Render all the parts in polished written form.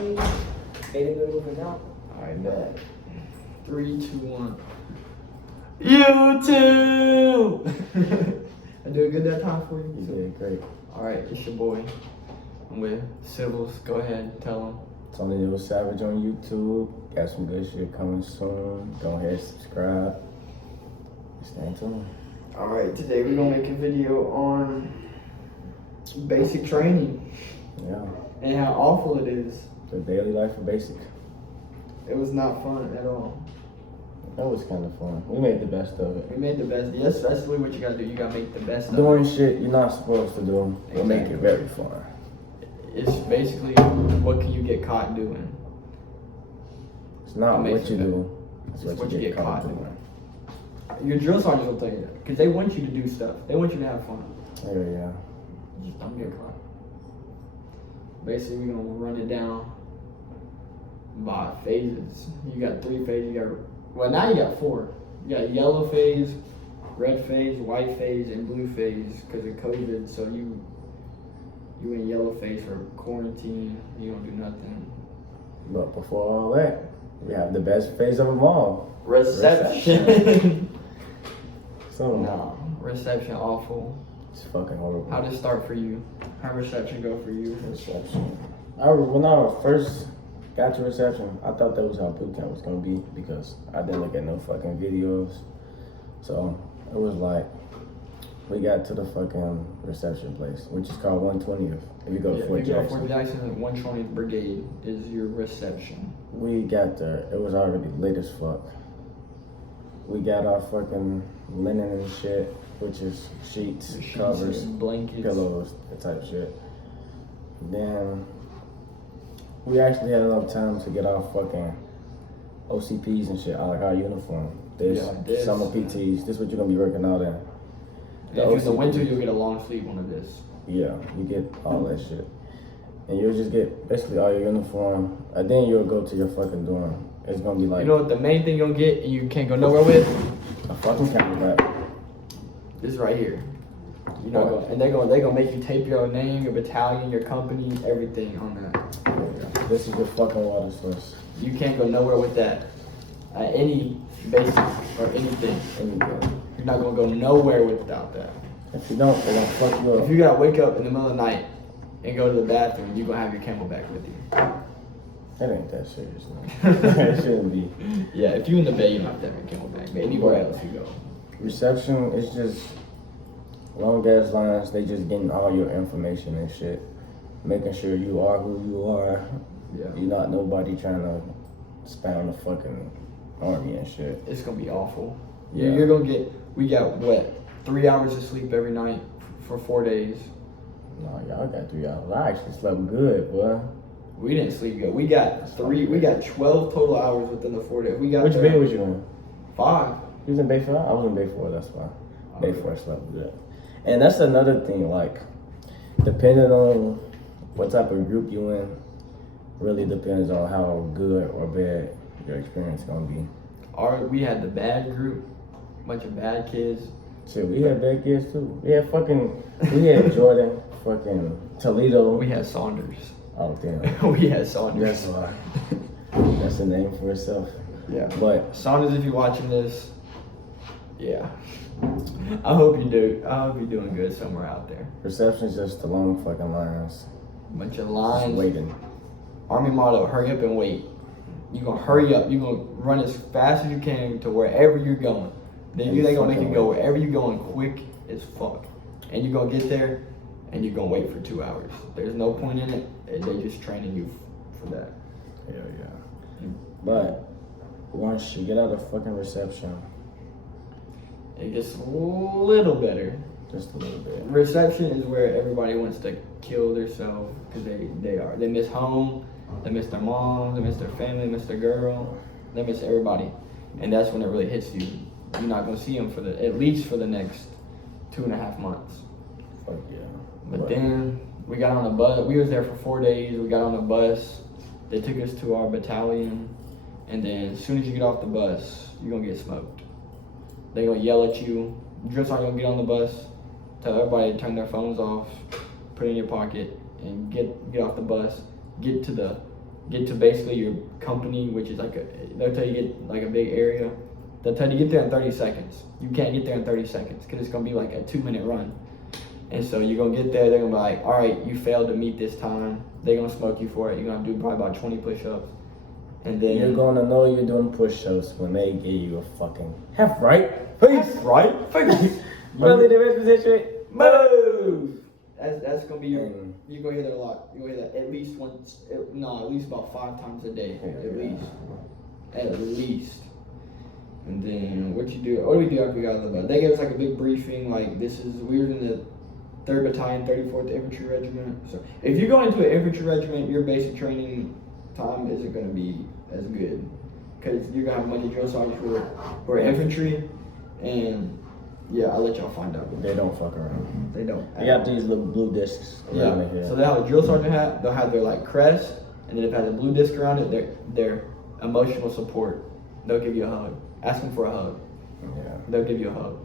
me. Ain't good moving out. Alright, bet. 3, 2, 1. YouTube! I did a good that time for you? You did great. Alright, it's your boy. I'm with Civils. Go ahead, tell them. Tony Little Savage on YouTube. Got some good shit coming soon. Go ahead, subscribe. Stay tuned. Alright, today we're gonna make a video on basic training Yeah. and how awful it is. The daily life of basic. It was not fun at all. That was kind of fun. We made the best of it. We made the best. Yes, that's really what you gotta do. You gotta make the best of it. Doing shit you're not supposed to do will make it very fun. It's basically what can you get caught doing. It's not It what makes you it do. It's what you get caught doing. Your drill sergeants will tell you that because they want you to do stuff. They want you to have fun. Yeah. Just don't get caught. Basically, we're gonna run it down by phases. You got 3 phases. Now you got 4. You got yellow phase, red phase, white phase, and blue phase because of COVID. So you in yellow phase for quarantine. You don't do nothing. But before all that, we have the best phase of them all. Reception. So, No, reception awful. it's fucking horrible. How did it start for you? How reception go for you? Reception. When I first got to reception, I thought that was how boot camp was gonna be because I didn't look at no fucking videos. So it was like we got to the fucking reception place, which is called 120th. If you go to Fort if you go to Jackson, Fort Jackson, 120th Brigade is your reception. we got there. It was already lit as fuck. We got our fucking linen and shit, which is sheets, covers, and blankets, pillows, that type of shit. Then we actually had enough time to get our fucking OCPs and shit, like our uniform. This summer PTs. This is what you're gonna be working out in. If it's the winter, you'll get a long sleeve one of this. Yeah, you get all that shit. And you'll just get basically all your uniform, and then you'll go to your fucking dorm. It's gonna be like, You know what the main thing you're gonna get and you can't go nowhere with? a fucking camera back. This right here. You know, and they're gonna make you tape your name, your battalion, your company, everything on that. This is your fucking water source. You can't go nowhere with that. Any basic or anything. Anything. You're not gonna go nowhere without that. If you don't, they're gonna fuck you up. If you gotta wake up in the middle of the night and go to the bathroom, you're gonna have your camelback with you. That ain't that serious, man. It shouldn't be. Yeah, if you're in the bed, you don't have to have your camelback. But anywhere else you go. Reception is just long ass lines. They just getting all your information and shit, making sure you are who you are. Yeah. You're not nobody trying to spam the fucking army and shit. It's gonna be awful. Yeah. You're gonna get, we got what, 3 hours of sleep every night for 4 days. No, y'all got 3 hours. I actually slept good, boy. We didn't sleep good. We got 12 total hours within the 4 days. We got Which bay was you in? 5. You was in Bay 5? I was in Bay 4, that's why. Bay 4 slept good. And that's another thing, like, depending on what type of group you in, really depends on how good or bad your experience gonna be. We had the bad group, bunch of bad kids. Shit, we had bad kids too. We had Jordan, fucking Toledo. We had Saunders. Oh damn. We had Saunders. That's why. That's a name for itself. Yeah. But Saunders, if you're watching this, yeah. I hope you do. I hope you're doing good somewhere out there. reception's just the long fucking lines. Bunch of Just lines. waiting. Army motto, hurry up and wait. You're gonna hurry up. You're gonna run as fast as you can to wherever you're going. They're gonna make you go wherever you're going quick as fuck. And you're gonna get there and you're gonna wait for 2 hours. There's no point in it. They're just training you for that. Hell yeah. But once you get out of fucking reception, It gets a little better. just a little bit. Reception is where everybody wants to kill themselves because they miss home, they miss their mom, they miss their family, they miss their girl, they miss everybody, and that's when it really hits you. You're not gonna see them at least for the next 2.5 months. Fuck yeah. But then we got on a bus. We was there for 4 days. We got on a bus. They took us to our battalion, and then as soon as you get off the bus, you're gonna get smoked. They gonna yell at you. Drill sergeant gonna get on the bus, tell everybody to turn their phones off, put it in your pocket, and get off the bus. Get to the get to basically your company, which is they'll tell you get like a big area. They'll tell you get there in 30 seconds. You can't get there in 30 seconds because it's gonna be like a 2-minute run. And so you're gonna get there, they're gonna be like, all right, you failed to meet this time. They're gonna smoke you for it. You're gonna do probably about 20 push-ups. And then you're gonna know you're doing push-ups when they give you a fucking half right, please. Right? Really the best position. Move! That's gonna be you're gonna hear that a lot. You're gonna hear that at least at least about 5 times a day. At least. And then what do we do after we got the They gave us like a big briefing, like we were in the 3rd Battalion, 34th Infantry Regiment. So if you go into an infantry regiment, your basic training time isn't gonna be as good. Because you're gonna have a bunch of drill sergeants who are infantry, and yeah, I'll let y'all find out. They don't fuck around. They don't. They got these little blue discs around here. So they'll have a drill sergeant hat, they'll have their like crest, and then if it has a blue disc around it, their emotional support. They'll give you a hug. Ask them for a hug. Yeah. They'll give you a hug.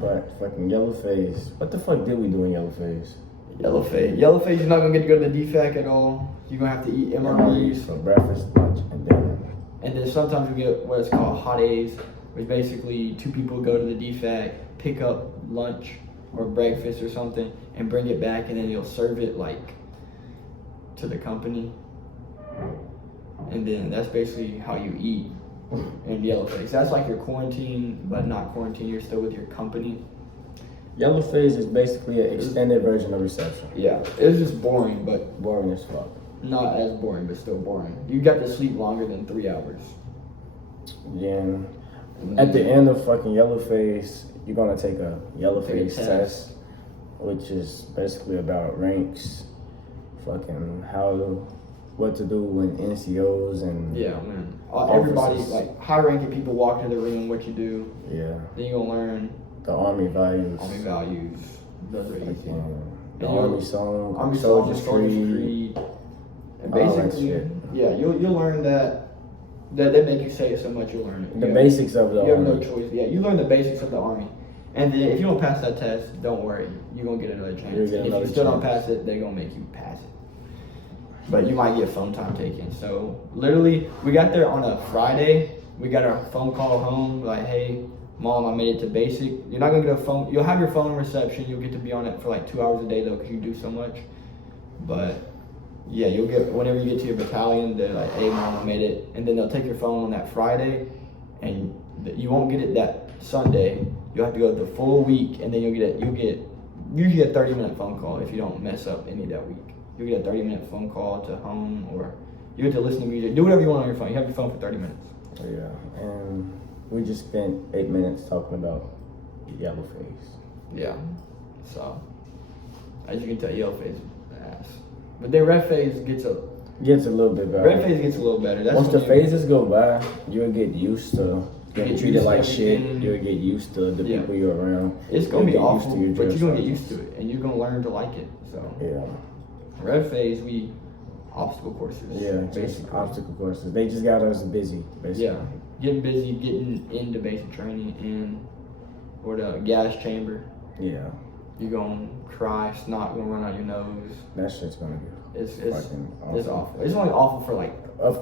But fucking yellow phase. What the fuck did we do in yellow phase? Yellow phase, you're not gonna get to go to the DFAC at all. You're gonna have to eat MREs for breakfast, lunch, and dinner. And then sometimes we get what is called hot A's, which basically 2 people go to the DFAC, pick up lunch or breakfast or something, and bring it back, and then you'll serve it like to the company. And then that's basically how you eat in yellow phase. That's like your quarantine, but not quarantine. You're still with your company. Yellow phase is basically an extended version of reception. Yeah, it's just boring, but boring as fuck. Not as boring, but still boring. You got to sleep longer than 3 hours. Yeah. At the end of fucking yellow phase, you're gonna take a yellow phase test, which is basically about ranks, fucking what to do when NCOs and everybody, like high-ranking people walk into the room, what you do. Yeah. Then you're gonna learn the Army values. Those are easy. The Army song, Soldier's Creed. And basically, you'll learn that they make you say it so much you'll learn it. The basics of the Army. You have no choice. Yeah, you learn the basics of the Army. And then if you don't pass that test, don't worry. You're gonna get another chance. If you still don't pass it, they're gonna make you pass it. But you might get phone time taken. So literally, we got there on a Friday. We got our phone call home, like, hey, Mom, I made it to basic. You're not gonna get a phone. You'll have your phone reception. You'll get to be on it for like 2 hours a day though, because you do so much. But yeah, you'll get, whenever you get to your battalion, they're like, hey, Mom, I made it. And then they'll take your phone on that Friday, and you won't get it that Sunday. You'll have to go the full week, and then you'll get usually a 30-minute phone call if you don't mess up any that week. You'll get a 30-minute phone call to home, or you get to listen to music. Do whatever you want on your phone. You have your phone for 30 minutes. Yeah, and we just spent 8 minutes talking about yellow phase. Yeah, so as you can tell, yellow phase is ass. But then red phase gets a little bit better. Red phase gets a little better. Once the phases go by, you'll get used to getting treated like shit. You'll get used to the people you're around. It's gonna be awful, but you're gonna get used to it, and you're gonna learn to like it. So red phase, obstacle courses. Yeah, basic obstacle courses. They just got us busy, basically. Yeah, getting busy, getting into basic training, or the gas chamber. Yeah. You're gonna cry, snot gonna run out your nose. That shit's gonna be it's awful. It's only awful for like a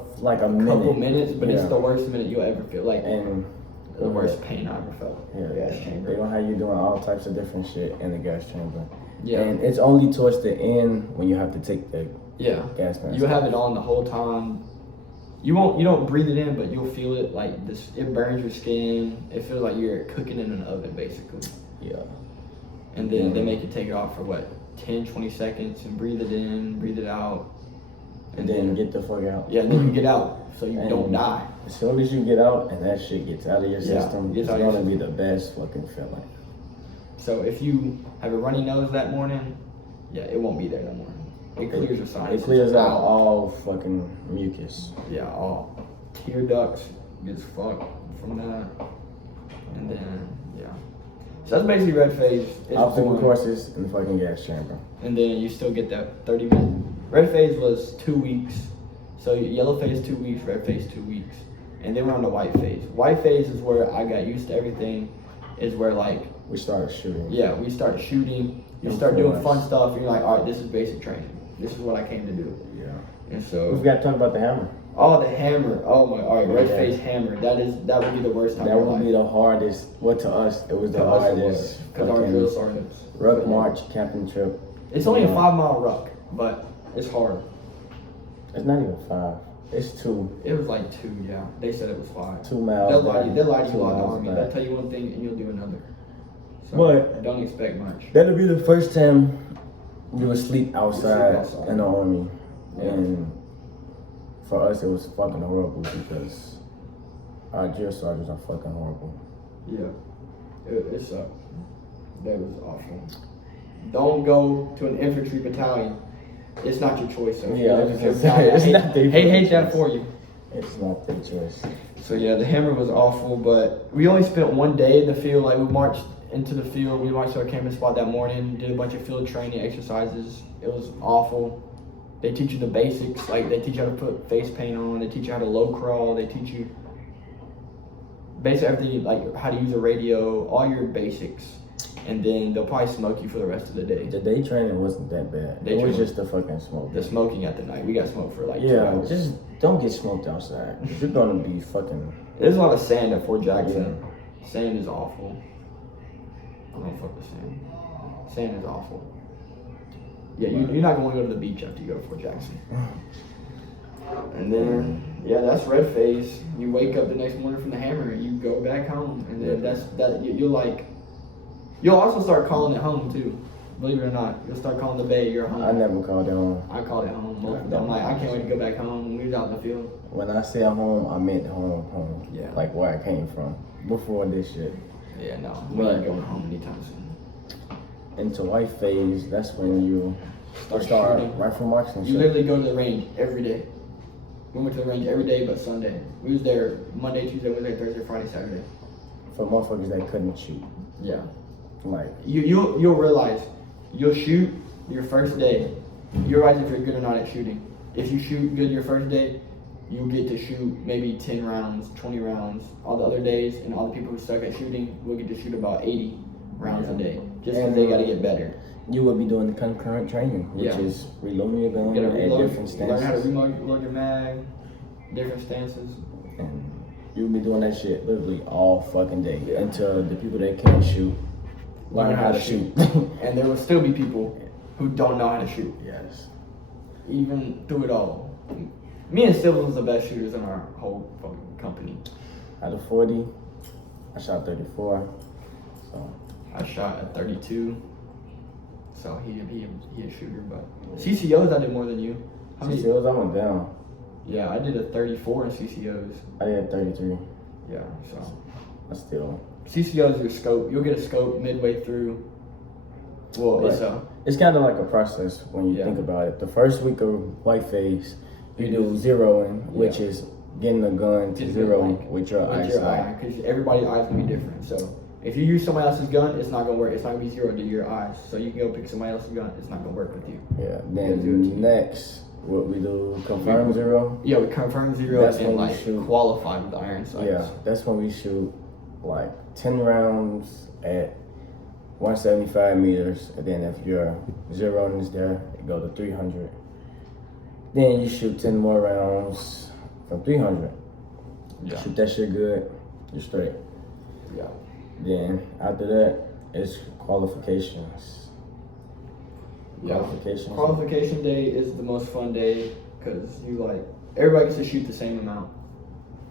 couple minutes, but it's the worst minute you'll ever feel. Like and the worst pain I ever felt. Yeah, gas chamber. They gonna have you doing all types of different shit in the gas chamber. Yeah, and it's only towards the end when you have to take the gas mask. You have it on the whole time. You don't breathe it in, but you'll feel it like this. It burns your skin. It feels like you're cooking in an oven, basically. Yeah. And then they make you take it off for 10, 20 seconds and breathe it in, breathe it out. And then get the fuck out. Yeah, and then you get out so you don't die. As soon as you get out and that shit gets out of your system, it's gonna be the best fucking feeling. So if you have a runny nose that morning, it won't be there no more. It clears your sinuses. It clears out all fucking mucus. Yeah, all tear ducts gets fucked from that. And then, so that's basically red phase. Obstacle courses in the fucking gas chamber. And then you still get that 30-minute. Red phase was 2 weeks. So yellow phase 2 weeks, red phase 2 weeks. And then we're on the white phase. White phase is where I got used to everything. Is where we started shooting. Yeah, we started shooting. You start doing fun stuff. And you're like, all right, this is basic training. This is what I came to do. Yeah. And We so, forgot to talk about the hammer. oh, the hammer. Oh my, all right, red Yeah. face hammer. That would be the worst time That of your would life. be the hardest. Well, to us, it was the To us, it hardest. was, because our drill sergeants. Ruck march, captain trip. It's only a Yeah. 5-mile ruck, but it's hard. It's not even 5. It's 2. It was like 2, yeah. They said it was 5. 2 miles. They'll lie to you. They'll lie to 2 you on the miles army. back. They'll tell you one thing and you'll do another. So But- don't expect much. That'll be the first time you would sleep outside outside. in the army. Yeah. And for us, it was fucking horrible because our drill sergeants are fucking horrible. Yeah, it sucked. That was awful. Don't go to an infantry battalion. It's not your choice. So if Yeah, I you're was in your gonna say, battalion, it's I not their hate that choice. for you. It's not their choice. So yeah, the hammer was awful, but we only spent one day in the field. Like we marched into the field, we marched to our camping spot that morning, did a bunch of field training exercises. It was awful. They teach you the basics, like they teach you how to put face paint on, they teach you how to low crawl, they teach you basically everything, like how to use a radio, all your basics. And then they'll probably smoke you for the rest of the day. The day training wasn't that bad. Day It was training. just the fucking smoke. The smoking at the night, we got smoked for like 2 Yeah, hours. just don't get smoked outside. 'Cause you're gonna be fucking. There's a lot of sand at Fort Jackson. Sand is awful. I don't fuck with sand. Sand is awful. Yeah, you're not going to go to the beach after you go to Fort Jackson. And then, yeah, that's red phase. You wake up the next morning from the hammer, you go back home, and then you'll also start calling it home too. Believe it or not, you'll start calling the bay your home. I never called it home. I called it home. I'm like, I can't wait to go back home. We was out in the field. When I say I'm home, I meant home. Yeah. Like where I came from before this shit. Yeah, no, we ain't going home anytime soon. Into white phase, that's when you start shooting. rifle marksman You shit. literally go to the range every day. We went to the range every day but Sunday. We was there Monday, Tuesday, Wednesday, Thursday, Friday, Saturday. For motherfuckers that couldn't shoot. Yeah. Like, You'll realize you'll shoot your first day. You realize if you're good or not at shooting. If you shoot good your first day, you'll get to shoot maybe 10 rounds, 20 rounds. All the other days, and all the people who suck at shooting will get to shoot about 80 rounds a day. Just because they got to get better. you would be doing the concurrent training, which Yeah. is reloading your gun You gotta at reload, different learn how to stances. reload your mag, different stances. And you'll be doing that shit literally all fucking day Yeah. until the people that can't shoot learn how to shoot. And there will still be people who don't know how to shoot, Yes. even through it all. Me and Civil is the best shooters in our whole fucking company. Out of 40, I shot 34. So I shot at 32, so he a shooter. But CCOs I did more than you. How many? CCOs, I went down. Yeah, I did a 34 in CCOs. I did 33. Yeah, so I still. CCOs your scope. You'll get a scope midway through. Well, it's It's kind of like a process when you Yeah. think about it. The first week of white phase, you do zeroing, which Yeah. is getting the gun to Getting zero the blank. with your with your eyesight. eye, because everybody's eyes gonna be different. So if you use somebody else's gun, it's not gonna work. It's not gonna be zero to your eyes. So you can go pick somebody else's gun. It's not gonna work with you. Yeah. Yeah, zero to Then you. next, what we do, confirm zero. Yeah, we confirm zero That's and when we like shoot. qualify with the iron sights. Yeah, that's when we shoot like 10 rounds at 175 meters, and then if your zero is there, it go to 300. Then you shoot 10 more rounds from 300. Yeah. Shoot that shit good, you're straight. Yeah. Then after that, it's qualifications. Yeah. Qualifications. Qualification day is the most fun day because everybody gets to shoot the same amount.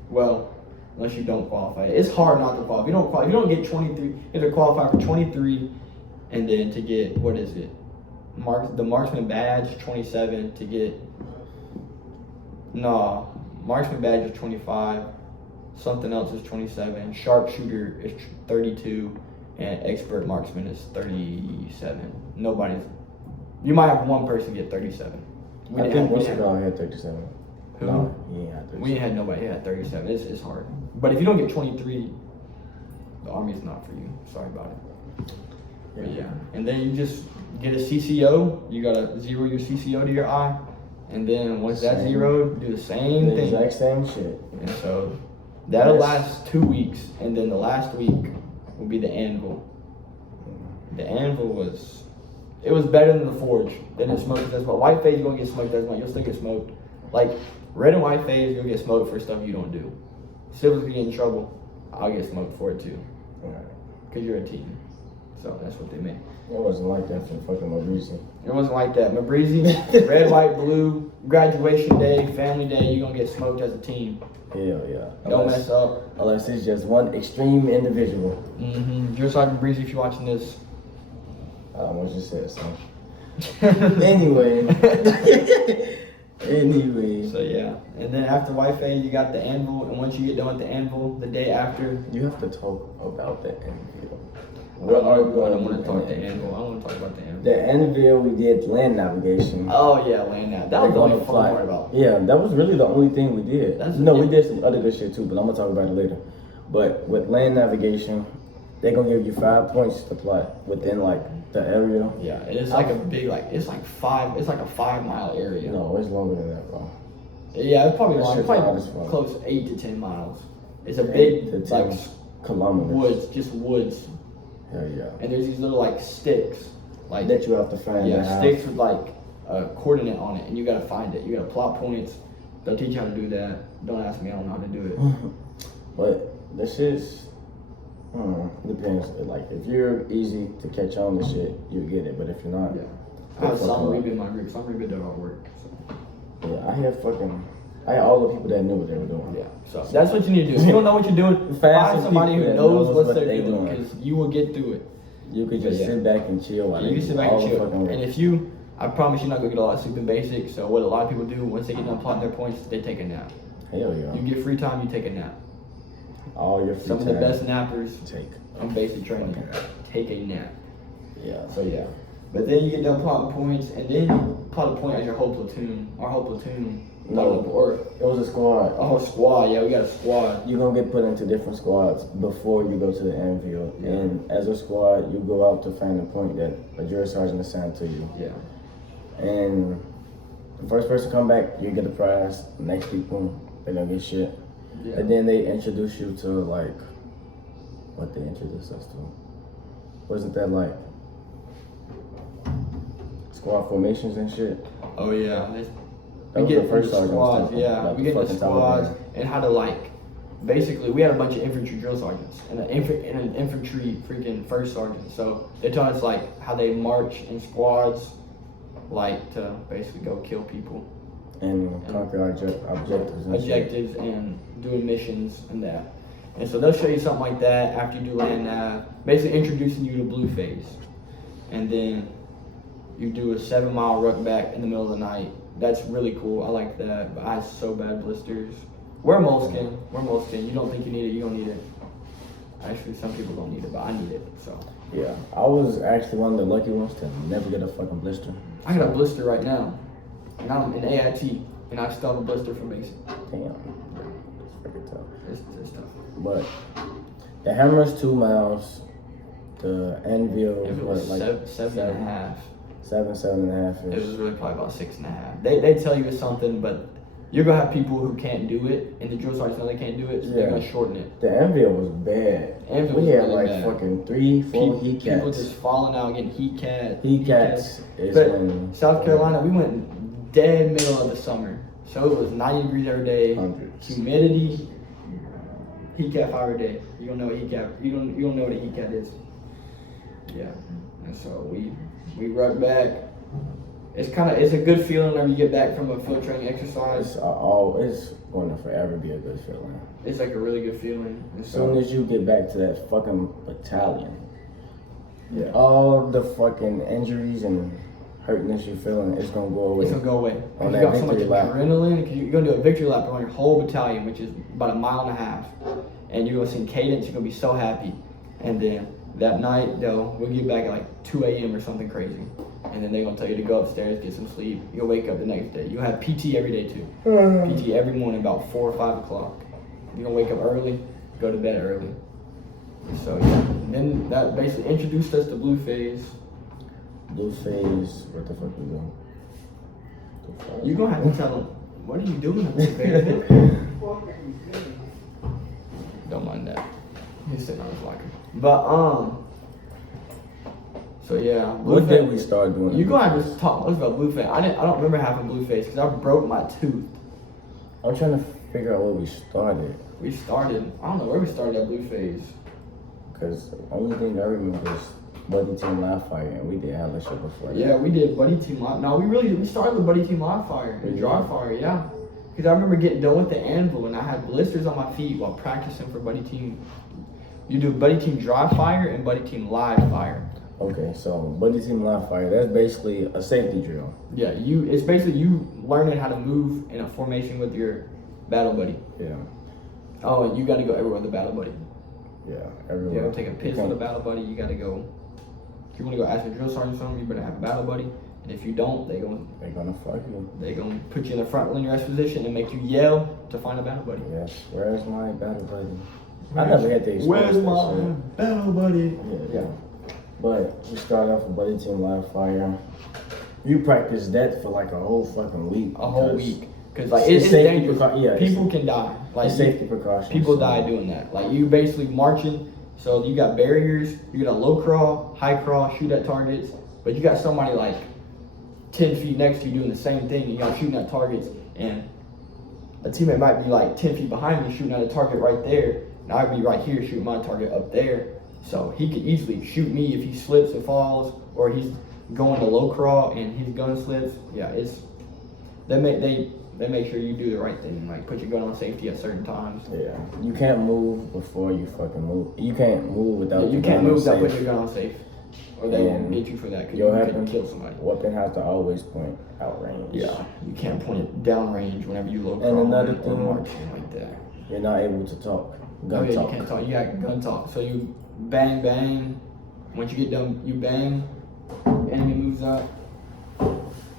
Well, unless you don't qualify. It's hard not to qualify. If you don't get 23, you have to qualify for 23, and then to get what is it? The marksman badge 27 to get. No, marksman badge is 25. Something else is 27. Sharpshooter is 32, and expert marksman is 37. You might have one person get 37. I think what's it called had 37. Who? No, he ain't had 37. We ain't had nobody who had 37. It's hard. But if you don't get 23, the Army's not for you. Sorry about it. But yeah. And then you just get a CCO. You gotta zero your CCO to your eye. And then once that's Same. zeroed, do the same The thing. exact same shit. And so that'll Yes. last 2 weeks. And then the last week will be the anvil. The anvil was It was better than the Forge. They didn't smoke as much. White phase, you're gonna get smoked as much. You'll still get smoked. Like red and white phase, you'll get smoked for stuff you don't do. Silver's gonna get in trouble. I'll get smoked for it too. Cause you're a team. So that's what they meant. It wasn't like that for fucking Mabrizi. It wasn't like that. Mabrizi, red, white, blue, graduation day, family day, you're gonna get smoked as a team. Hell yeah. Don't mess up. Unless it's just one extreme individual. Drill Sergeant Breezy, if you're watching this. I almost just said something. Anyway. Anyway. So yeah. And then after white phase, you got the anvil. And once you get done with the anvil, the day after. You have to talk about the anvil. I don't want to talk the anvil. I don't want to talk about the anvil. The anvil, we did land navigation. Oh yeah, land nav. That was the only fun part about it. Yeah, that was really the only thing we did. We did some other good shit too, but I'm gonna talk about it later. But with land navigation, they're gonna give you 5 points to plot within like the area. Yeah, and it's like a big it's like a 5 mile area. No, it's longer than that, bro. Yeah, it's probably long. It's probably fun. close 8 to 10 miles. It's a big like kilometers. Woods, just woods. Hell yeah. And there's these little like sticks, like that you have to find. Yeah, sticks with like a coordinate on it, and you gotta find it. You gotta plot points. They'll teach you how to do that. Don't ask me, I don't know how to do it. But this is depends. Like if you're easy to catch on to shit, you get it. But if you're not, yeah. I have some Reba in my group. Some Reba do all work. So. Yeah, I had all the people that knew what they were doing. Yeah, so that's what you need to do. If you don't know what you're doing, find somebody who knows what they're doing, because you will get through it. You could just sit back and chill while you can sit back and chill. And if I promise you're not gonna get a lot of sleep in basic. So what a lot of people do once they get done plotting their points, they take a nap. Hell yeah. You get free time, you take a nap. All your free time. Some of the best nappers in basic training take a nap. Yeah. So yeah. But then you get done plotting points, and then you plot a point as your whole platoon. Our whole platoon. No, it was a squad. Oh, squad. Yeah, we got a squad. You're going to get put into different squads before you go to the anvil. Yeah. And as a squad, you go out to find a point that a drill sergeant assigned to you. Yeah. And the first person to come back, you get the prize. Next people, they're going to get shit. Yeah. And then they introduce you to, like, what they introduced us to. Wasn't that, like, squad formations and shit? Oh, yeah. We get the squads, yeah. We get the squads and how to like, basically we had a bunch of infantry drill sergeants and an infantry freaking first sergeant. So they taught us like how they march in squads, like to basically go kill people. And conquer objectives and doing missions and that. And so they'll show you something like that after you do land nav, basically introducing you to blue phase. And then you do a 7 mile ruck back in the middle of the night. That's really cool. I like that. But I have so bad blisters. Wear moleskin. You don't think you need it, you don't need it. Actually, some people don't need it, but I need it. So yeah, I was actually one of the lucky ones to never get a fucking blister. I got a blister right now, and I'm in AIT, and I still have a blister from basic. Damn, it's freaking tough. It's tough. But the hammer is 2 miles. The anvil was like 7.5. 7.5. It was really probably about 6.5. They tell you it's something, but you're gonna have people who can't do it, and the drill sergeants know they can't do it, so they're gonna shorten it. The anvil was bad. We had really like bad. Fucking 3-4 heat cats. People just falling out, getting heat cats. Heat cats. But South Carolina, we went dead middle of the summer, so it was 90 degrees every day. Hundreds. Humidity. Heat cat fire every day. You don't know what heat cat. You don't know what a heat cat is. Yeah, and so we ruck back. It's a good feeling whenever you get back from a field training exercise. It's going to forever be a good feeling. It's like a really good feeling. As soon as you get back to that fucking battalion, all the fucking injuries and hurtness you're feeling, it's gonna go away. It's gonna go away. On you that got so much victory lap. adrenaline, because you're gonna do a victory lap on your whole battalion, which is about 1.5 miles, and you're gonna sing cadence. You're gonna be so happy, and then that night, we'll get back at like 2 a.m. or something crazy. And then they're going to tell you to go upstairs, get some sleep. You'll wake up the next day. You'll have PT every day too. PT every morning about 4 or 5 o'clock. You're going to wake up early, go to bed early. So yeah, and then that basically introduced us to blue phase. Blue phase, what the fuck we doing? You're going to have to tell them, what are you doing up there? Don't mind that. He's sitting on his locker. But, So yeah. What did we start doing? You gonna have to talk most about Blueface. I don't remember having Blueface because I broke my tooth. I'm trying to figure out where we started. We started. I don't know where we started at Blueface. Cause the only thing I remember is Buddy Team Live Fire, and we did hella shit before. Yeah, we did Buddy Team Live. No, we started with Buddy Team Live Fire and Dry Fire. Yeah. Because I remember getting done with the anvil and I had blisters on my feet while practicing for Buddy Team. You do Buddy Team Dry Fire and Buddy Team Live Fire. Okay, so Buddy Team Live Fire, that's basically a safety drill. Yeah, it's basically you learning how to move in a formation with your battle buddy. Yeah. Oh, and you got to go everywhere with the battle buddy. Yeah, You everywhere. gotta take a piss with a battle buddy. You gotta go. If you wanna go ask a drill sergeant something, you better have a battle buddy. And if you don't, they're gonna fuck you. gonna put you in the front linear position and make you yell to find a battle buddy. Yes. Where's my battle buddy? I never had to experience Where's that my shit. battle buddy? Yeah. But we started off with Buddy Team Live Fire. You practiced that for like a whole fucking week. A whole because week. Cause like it's it's safety dangerous. it's- People can die. Like It's safety precautions. people so- die doing that. Like you basically marching. So you got barriers. You got a low crawl, high crawl, shoot at targets. But you got somebody like 10 feet next to you doing the same thing. You got shooting at targets, and a teammate might be like 10 feet behind me shooting at a target right there, and I'd be right here shooting my target up there. So he could easily shoot me if he slips and falls, or he's going to low crawl and his gun slips. Yeah, they make sure you do the right thing, like put your gun on safety at certain times. Yeah. You can't move before you fucking move. You can't move without. You your can't gun move on without safe. putting your gun on safe, or they won't And get you for that because your you weapon- could kill somebody. Weapon has to always point out range. Yeah, you can't point it down range whenever you low And crawl another or thing- marching like that. You're not able to talk. Gun Oh yeah, talk. you can't talk. You got gun talk. So you bang bang. Once you get done, you bang. Enemy moves up.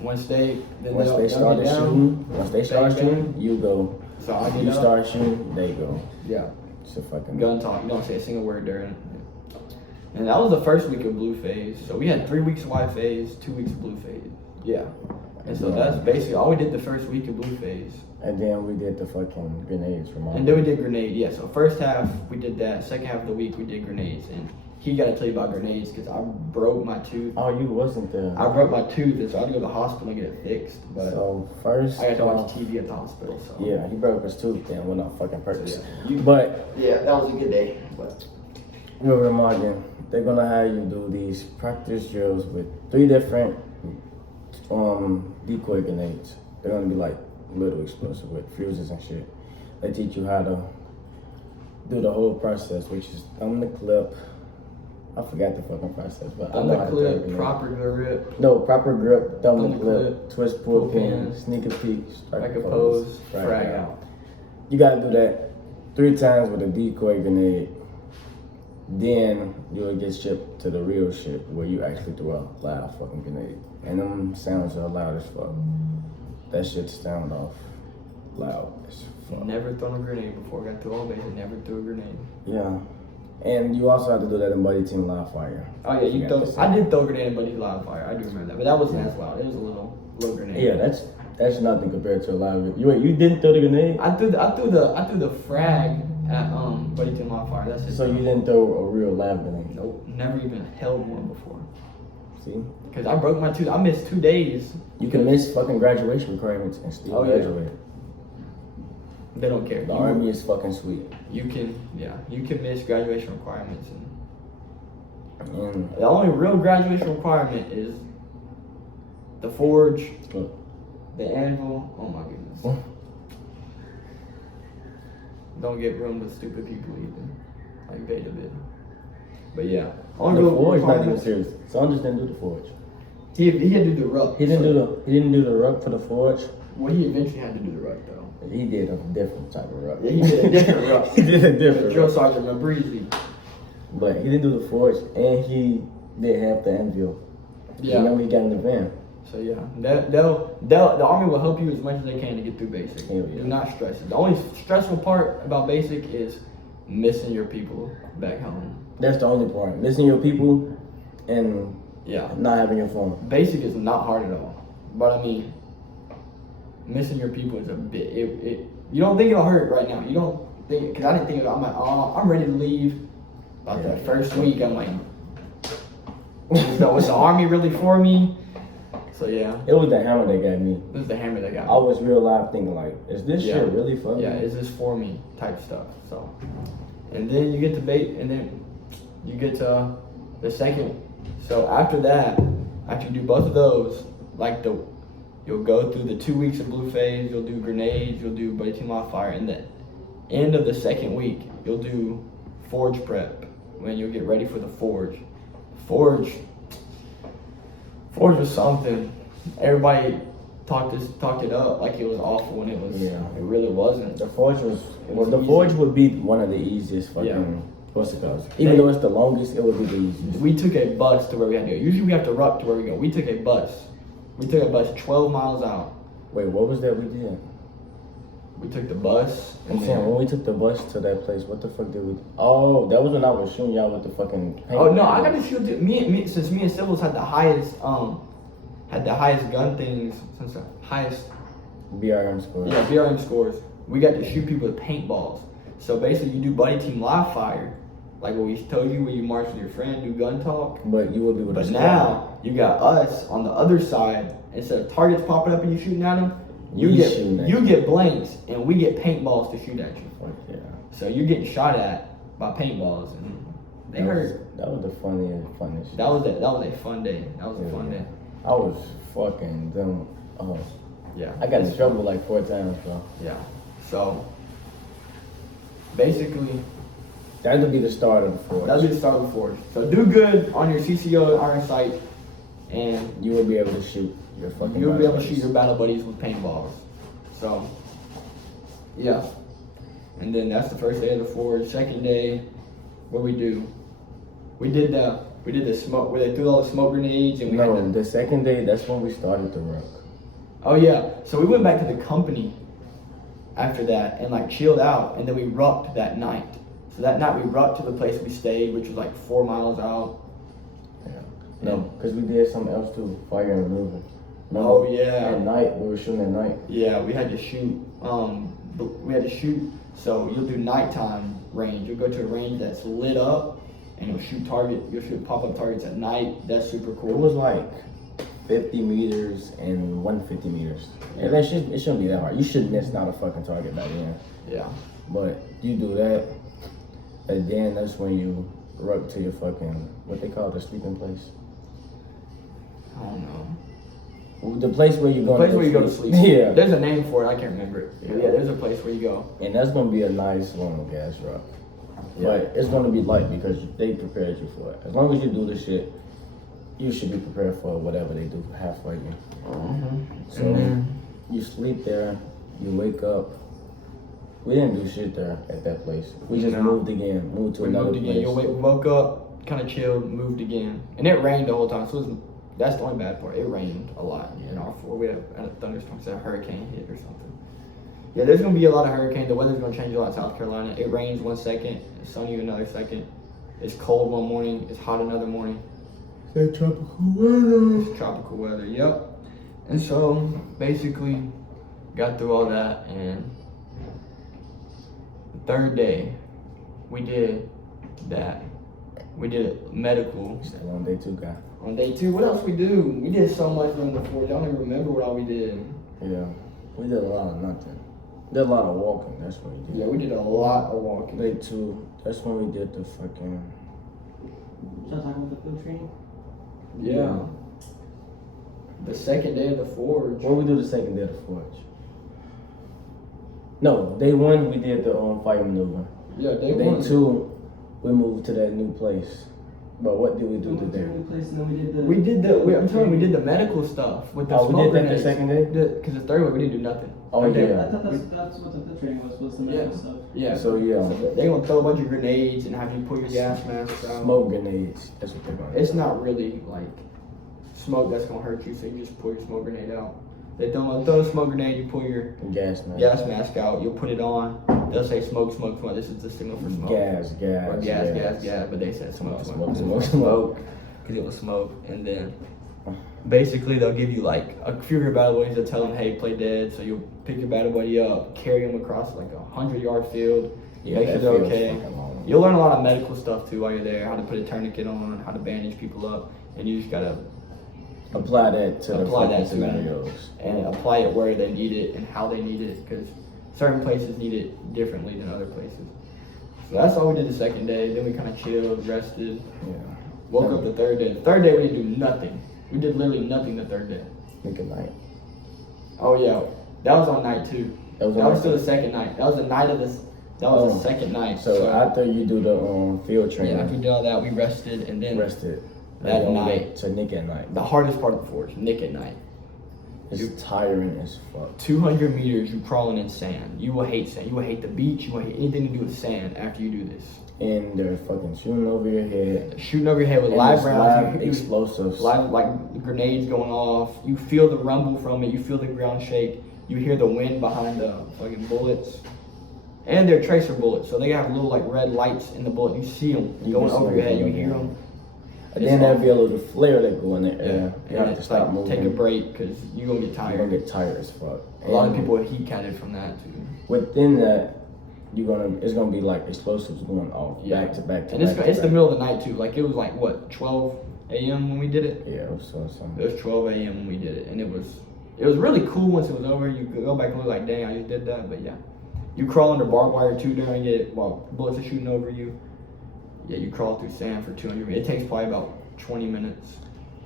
Once they Once they'll they get started down. shooting, once they start bang, shooting, you go. So I get You up. start shooting, they go. Yeah, It's a fucking gun talk. You don't say a single word during it. And that was the first week of blue phase. So we had 3 weeks of white phase, 2 weeks of blue phase. Yeah. And so that's basically all we did the first week of blue phase. And then we did the fucking grenades from all. And then we did grenade, yeah. So first half we did that. Second half of the week we did grenades. And he got to tell you about grenades because I broke my tooth. Oh, you wasn't there. I broke my tooth, and so I had to go to the hospital and get it fixed. But So first, I got to watch TV at the hospital. So yeah, he broke his tooth and went on fucking purpose. yeah. But Yeah, that was a good day. But remember, they're gonna have you do these practice drills with 3 different decoy grenades. They're gonna be like little explosive with fuses and shit. They teach you how to do the whole process, which is thumb the clip. I forgot the fucking process, but I on know the how to do it. clip, proper grip, No, proper grip, thumb the the clip, clip, twist, pull pull pin, pin, sneak a peek, strike a pose, frag out. You gotta do that 3 times with a decoy grenade. Then you'll get shipped to the real ship where you actually throw a live fucking grenade. And them sounds are loud as fuck. That shit sound off loud as fuck. Never thrown a grenade before. Got through all bases. Never threw a grenade. Yeah. And you also have to do that in Buddy Team Live Fire. Oh yeah, you got throw. the same. I did throw a grenade, but he's live fire. I do remember that, but that wasn't as loud. It was a little grenade. Yeah, that's nothing compared to a live. You didn't throw the grenade? I threw the frag at Buddy Team Live Fire. That's it. So you didn't throw a real live grenade? Nope, never even held one before. See? Cause I broke my tooth. I missed 2 days. You can miss fucking graduation requirements and still Oh, yeah. graduate. They don't care. The army is fucking sweet. You can miss graduation requirements, and And the only real graduation requirement is the forge, look, the anvil. Oh my goodness. Don't get roomed with stupid people either, like Beta did. But yeah, only the real forge not even requirements. serious. Saunders didn't do the forge. He had to do the ruck. He didn't do the ruck for the forge. Well, he eventually had to do the ruck though. He did a different type of ruck. Yeah, he did a different ruck. He did a The different drill ruck. sergeant Mabreezy. But he didn't do the forge, and he did half the anvil. Yeah. And then we got in the van. So yeah, the army will help you as much as they can to get through basic. Hell yeah. Do not stress it. The only stressful part about basic is missing your people back home. That's the only part. Listening to your people and Yeah, not having your phone. basic is not hard at all. But I mean, missing your people is a bit. You don't think it'll hurt right now. You don't think, because I didn't think it. I'm like, oh, I'm ready to leave. About Yeah. the first week, I'm like, Was the army really for me? So yeah, It was the hammer that got me. this is the hammer that got I me. was real life thinking like, is this Yeah. shit really for me? Yeah, is this for me type stuff. So, and then you get to bait, and then you get to the second. So after that, after you do both of those, you'll go through the 2 weeks of blue phase. You'll do grenades. You'll do buddy team live fire, and the end of the second week, you'll do forge prep when you'll get ready for the forge. Forge was something. Everybody talked it up like it was awful when it was. Yeah. It really wasn't. The forge was. It Well, was the easy. forge would be one of the easiest fucking. Yeah. What's it called? Even though it's the longest, it would be the easiest. We took a bus to where we had to go. Usually we have to ruck to where we go. We took a bus. We took a bus 12 miles out. Wait, what was that we did? We took the bus. I'm saying when we took the bus to that place, what the fuck did we? Oh, that was when I was shooting y'all with the fucking. Oh no, I got to shoot. Since me and Civils had the highest gun things, since the highest BRM score. Yeah, BRM scores. We got to shoot people with paintballs. So basically, you do buddy team live fire, like what we told you when you march with your friend, do gun talk. But you would be with But a now you got us on the other side. Instead of targets popping up and you shooting at them, you get blanks and we get paintballs to shoot at you. Fuck yeah. So you're getting shot at by paintballs and they hurt. That was the funniest shit. That was a fun day. That was a fun day. I was fucking dumb. Oh. Yeah. I got in trouble like 4 times, bro. Yeah. So basically, That would be the start of the forge. that'll be the start of the forge. So do good on your CCO iron sight, and You will be able to shoot your fucking. you'll be able to buddies. shoot your battle buddies with paintballs. So, yeah. And then that's the first day of the forge. Second day, what we do? We did the smoke where they threw all the smoke grenades and we No, had to, the second day, that's when we started the ruck. oh yeah. So we went back to the company after that and like chilled out, and then we rucked that night. So that night we rucked to the place we stayed, which was like 4 miles out. Yeah. No, because we did something else too, fire and maneuver. Oh yeah. At night, we were shooting at night. Yeah, we had to shoot. So you'll do nighttime range. You'll go to a range that's lit up, and you'll shoot pop-up targets at night. That's super It cool. was like 50 meters and 150 meters. And it shouldn't be that hard. You should miss not a fucking target by then. Yeah. But you do that, and then that's when you ruck to your fucking, what they call the sleeping place. I don't know. The place where you go. Place where you go to sleep. Yeah. There's a name for it. I can't remember it. But yeah, there's a place where you go. And that's gonna be a nice long gas rock. Yeah. But it's gonna be light because they prepared you for it. As long as you do the shit, you should be prepared for whatever they do halfway. So you sleep there, you wake up. We didn't do shit there at that place. We just moved to We another moved again. place. You woke up, kind of chilled, moved again, and it rained the whole time. So that's the only bad part. It rained a lot in our floor. We had a thunderstorm, so a hurricane hit or something. Yeah, there's gonna be a lot of hurricane. The weather's gonna change a lot in South Carolina. It rains 1 second, it's sunny another second. It's cold one morning, it's hot another morning. It's tropical weather. It's tropical weather. Yep. And so basically, got through all that, and the third day, we did that. We did medical. Still on day 2, guy. On day 2, what else we do? We did so much during the forge. I don't even remember what all we did. Yeah. We did a lot of nothing. Did a lot of walking, that's what we did. Yeah, we did a lot of walking. Day 2, that's when we did the fucking. Y'all talking about the field training? Yeah. The second day of the forge. What we do the second day of the forge? No, day 1 we did the fire maneuver. Yeah, day Day 1. 2, we moved to that new place. But what did we do We went to today? a new place and then we did the. I'm telling you, we did the medical stuff with the Oh, we smoke did that the grenades. second day? Because the third one, we didn't do nothing. Oh, Third day- yeah. I thought that's what the field training was the medical stuff. Yeah. So yeah, They're gonna throw a bunch of grenades and have you pull your gas masks out. smoke grenades. That's what they're going. It's not really like smoke that's gonna hurt you, so you just pull your smoke grenade out. They throw a smoke grenade, you pull your Gas man. gas mask out, you'll put it on. They'll say smoke, smoke, smoke. This is the signal for smoke. Gas. Or gas, but they said smoke, Smoke, smoke, smoke. because it was smoke. And then basically they'll give you like a few of your battle buddies. They'll tell them, hey, play dead. So you'll pick your battle buddy up, carry him across like a 100-yard field, Yeah, make sure that they're feels okay. fucking long. You'll learn a lot of medical stuff too while you're there. How to put a tourniquet on, how to bandage people up. and you just gotta Apply that to Apply the that fucking to them. scenarios. and apply it where they need it and how they need it, because certain places need it differently than other places. So that's all we did the second day. Then we kind of chilled, rested, Yeah. woke up the third day. The third day we didn't do nothing. We did literally nothing the third day. Think of night. Oh yeah, that was on night 2. That was, That was still the second night. That was the night of this. That was the second night. So after you do the field training, yeah, after we did all that, we rested, and then rested. that And then night, to Nick at night. the hardest part of the forge, Nick at night. It's tiring as fuck. 200 meters, you crawling in sand. You will hate sand. You will hate the beach. You will hate anything to do with sand after you do this. And they're fucking shooting over your head. Shooting over your head with And live it's rounds, live explosives. live like grenades going off. You feel the rumble from it. You feel the ground shake. You hear the wind behind the fucking bullets. And they're tracer bullets, so they have little like red lights in the bullet. You see them You going can see over your them head. You going hear over. them. And then there'll be a little flare that go in the air. You and have to it's stop like, moving. take a break because you're gonna get You're tired. gonna get tired as fuck. A lot of And people are heat catted from that too. within that, it's gonna be like explosives going off Yeah. back to back to And back. it's the middle of the night too. Like it was like what 12 a.m. when we did it. Yeah, it was so It was 12 a.m. when we did it, and it was really cool once it was over. You could go back and look like, dang, I just did that. But yeah, you crawl under barbed wire too during it while bullets are shooting over you. Yeah, you crawl through sand for 200 minutes. It takes probably about 20 minutes.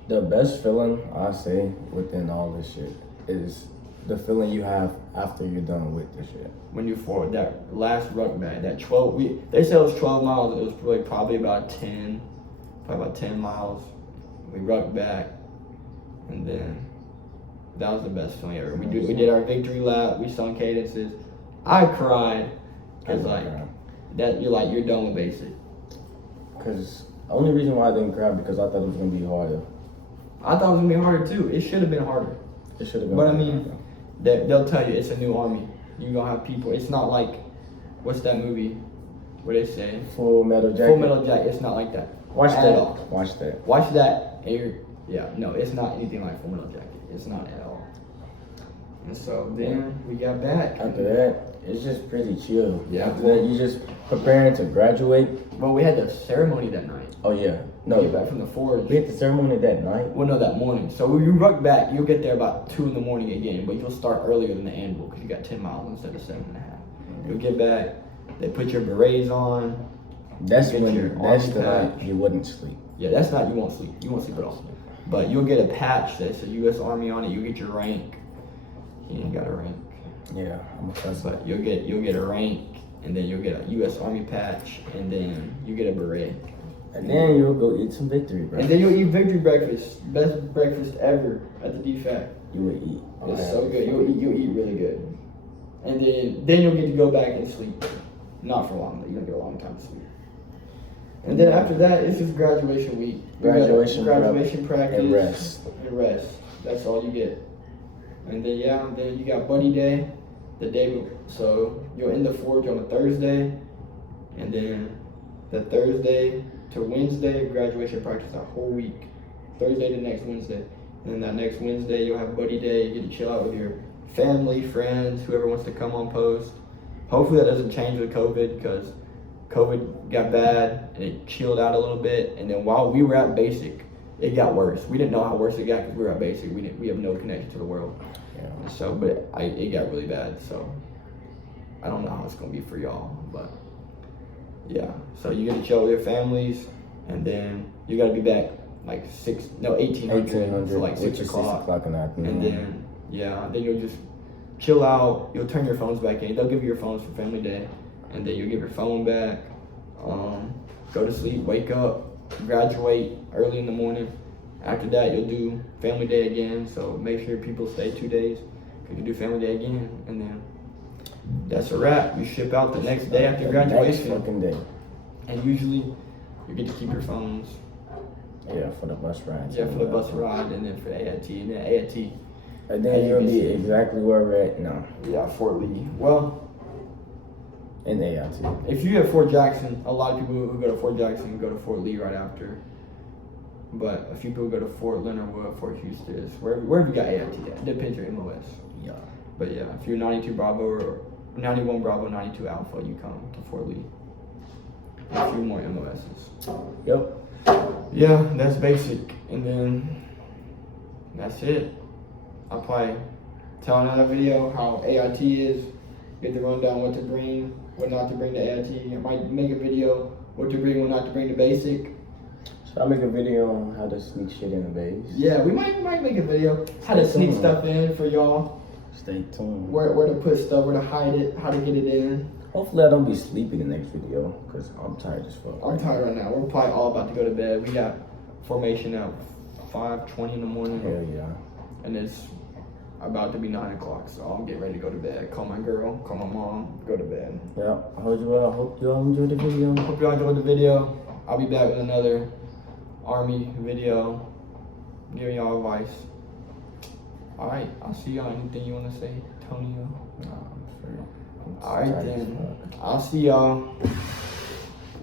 The best feeling I say within all this shit is the feeling you have after you're done with the shit. When you forward that last ruck back, that 12, they said it was 12 miles. It was probably about 10 miles. We rucked back, and then that was the best feeling ever. We did our victory lap. We sung cadences. I cried because like that. You're done with basic. Cause the only reason why I didn't cry because I thought it was gonna be harder. I thought it was gonna be harder too. It should have been harder. It should have been. But I harder. mean, they'll tell you it's a new army. You're gonna have people. It's not like, what's that movie where they say Full Metal Jacket. Full Metal Jacket? It's not like that. Watch at that. all. Watch that. Watch that. And no, it's not anything like Full Metal Jacket. It's not at all. And so then we got back. After that, it's just pretty chill. Yeah. After that, you just preparing to graduate. Well, we had the ceremony that night. Oh yeah. We No. get back from the forge. We had the ceremony that night. Well, no, that morning. So when you ruck back, you'll get there about 2 in the morning again, but you'll start earlier than the annual because you got 10 miles instead of 7.5. You'll get back. They put your berets on. That's Get when. your That's army the night patch. you wouldn't sleep. Yeah, that's not, you won't sleep. You won't sleep at all. But you'll get a patch that says U.S. Army on it. You get your rank. You ain't got a rank. Yeah, I'm a cousin. But you'll get a rank, and then you'll get a U.S. Army patch, and then you get a beret. And then you'll go eat some victory, bro. And then you'll eat victory breakfast. Best breakfast ever at the DFAC. You will eat. It's so good. You'll eat really good. And then you'll get to go back and sleep. Not for long, but you don't get a long time to sleep. And then after that, it's just graduation week. Graduation practice and rest. And rest. That's all you get. And then then you got buddy day, the day before. So you'll end the forge on a Thursday, and then the Thursday to Wednesday graduation practice a whole week. Thursday to next Wednesday, and then that next Wednesday you'll have buddy day. You get to chill out with your family, friends, whoever wants to come on post. Hopefully that doesn't change with COVID because COVID got bad and it chilled out a little bit. And then while we were at basic, it got worse. We didn't know how worse it got because we were at basic. We have no connection to the world. Yeah. So, but it got really bad. So I don't know how it's gonna be for y'all, but yeah. So you get to chill with your families, and then you got to be back like 1800, so like 6 o'clock. 6 o'clock in the afternoon. And then you'll just chill out. You'll turn your phones back in. They'll give you your phones for family day, and then you'll give your phone back. Go to sleep, wake up, graduate early in the morning. After that, you'll do family day again. So make sure people stay 2 days, because you do family day again, and then that's a wrap. You ship out the next day after graduation. Next fucking day. And usually, you get to keep your phones. Yeah, for the bus ride. Yeah, for the bus ride, and then for AIT, and then AIT. And then you'll be exactly where we're at now. Yeah, Fort Lee. Well, In AIT. if you have Fort Jackson, a lot of people who go to Fort Jackson go to Fort Lee right after. But a few people go to Fort Leonard Wood, Fort Eustis, wherever you got AIT at. It depends your MOS. Yeah. But yeah, if you're 92 Bravo or 91 Bravo, 92 Alpha, you come to Fort Lee. A few more MOSs. Yep. yeah, that's basic. And then that's it. I'll probably tell another video how AIT is, get the rundown what to bring, what not to bring to AIT. I might make a video what to bring, what not to bring to basic. Should I make a video on how to sneak shit in the base? Yeah, we might make a video how to sneak stuff in for y'all. Stay tuned. Where to put stuff, where to hide it, how to get it in. Hopefully I don't be sleepy the next video, because I'm tired as fuck. I'm tired right now. We're probably all about to go to bed. We got formation at 5:20 in the morning. Hell yeah. And it's about to be 9 o'clock, so I'll get ready to go to bed. Call my girl, call my mom, go to bed. Yeah, I hope you all enjoyed the video. Hope y'all enjoyed the video. I'll be back with another Army video, giving y'all advice. Alright, I'll see y'all. Anything you want to say, Tonio? Nah, I'm free. Alright then, I'll see y'all.